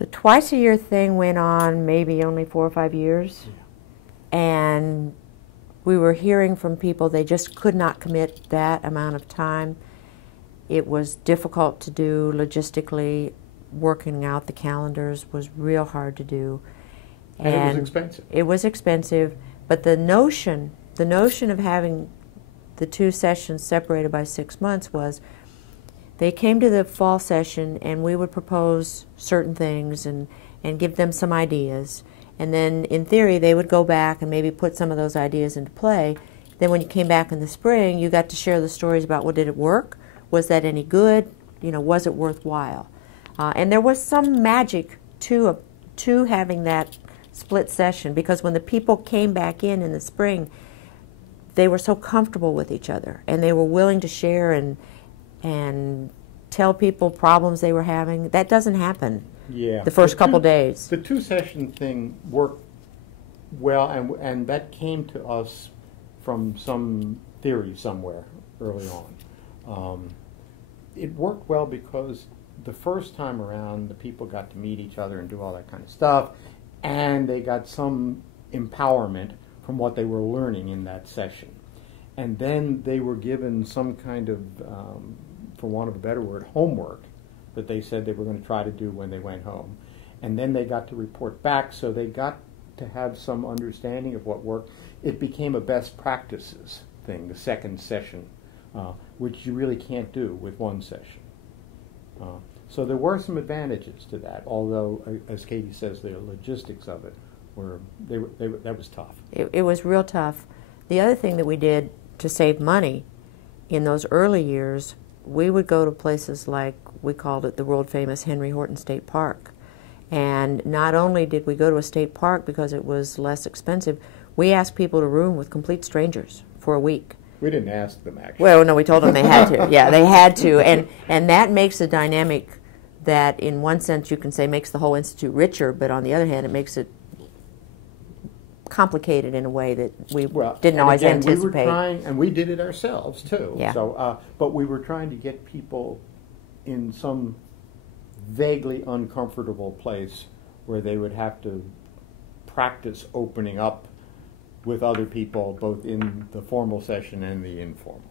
The twice-a-year thing went on maybe only 4 or 5 years, and we were hearing from people they just could not commit that amount of time. It was difficult to do logistically. Working out the calendars was real hard to do. And it was expensive. It was expensive, but the notion of having the 2 sessions separated by 6 months was they came to the fall session and we would propose certain things and give them some ideas. And then in theory they would go back and maybe put some of those ideas into play. Then when you came back in the spring, you got to share the stories about, well, did it work? Was that any good? You know, was it worthwhile? And there was some magic to having that split session, because when the people came back in the spring, they were so comfortable with each other and they were willing to share and tell people problems they were having. That doesn't happen the first couple days. The 2-session thing worked well, and that came to us from some theory somewhere early on. It worked well because the first time around the people got to meet each other and do all that kind of stuff, and they got some empowerment from what they were learning in that session. And then they were given some kind of, for want of a better word, homework that they said they were going to try to do when they went home. And then they got to report back, so they got to have some understanding of what worked. It became a best practices thing, the second session, which you really can't do with 1 session. So there were some advantages to that, although, as Katie says, the logistics of it that was tough. It was real tough. The other thing that we did to save money in those early years, we would go to places like, we called it the world-famous Henry Horton State Park. And not only did we go to a state park because it was less expensive, we asked people to room with complete strangers for a week. We didn't ask them, actually. Well, no, we told them they had to. Yeah, they had to. And that makes a dynamic that, in one sense, you can say makes the whole institute richer, but on the other hand, it makes it complicated in a way that we didn't always anticipate. We were trying, and we did it ourselves, too. Yeah. So, but we were trying to get people in some vaguely uncomfortable place where they would have to practice opening up with other people, both in the formal session and the informal.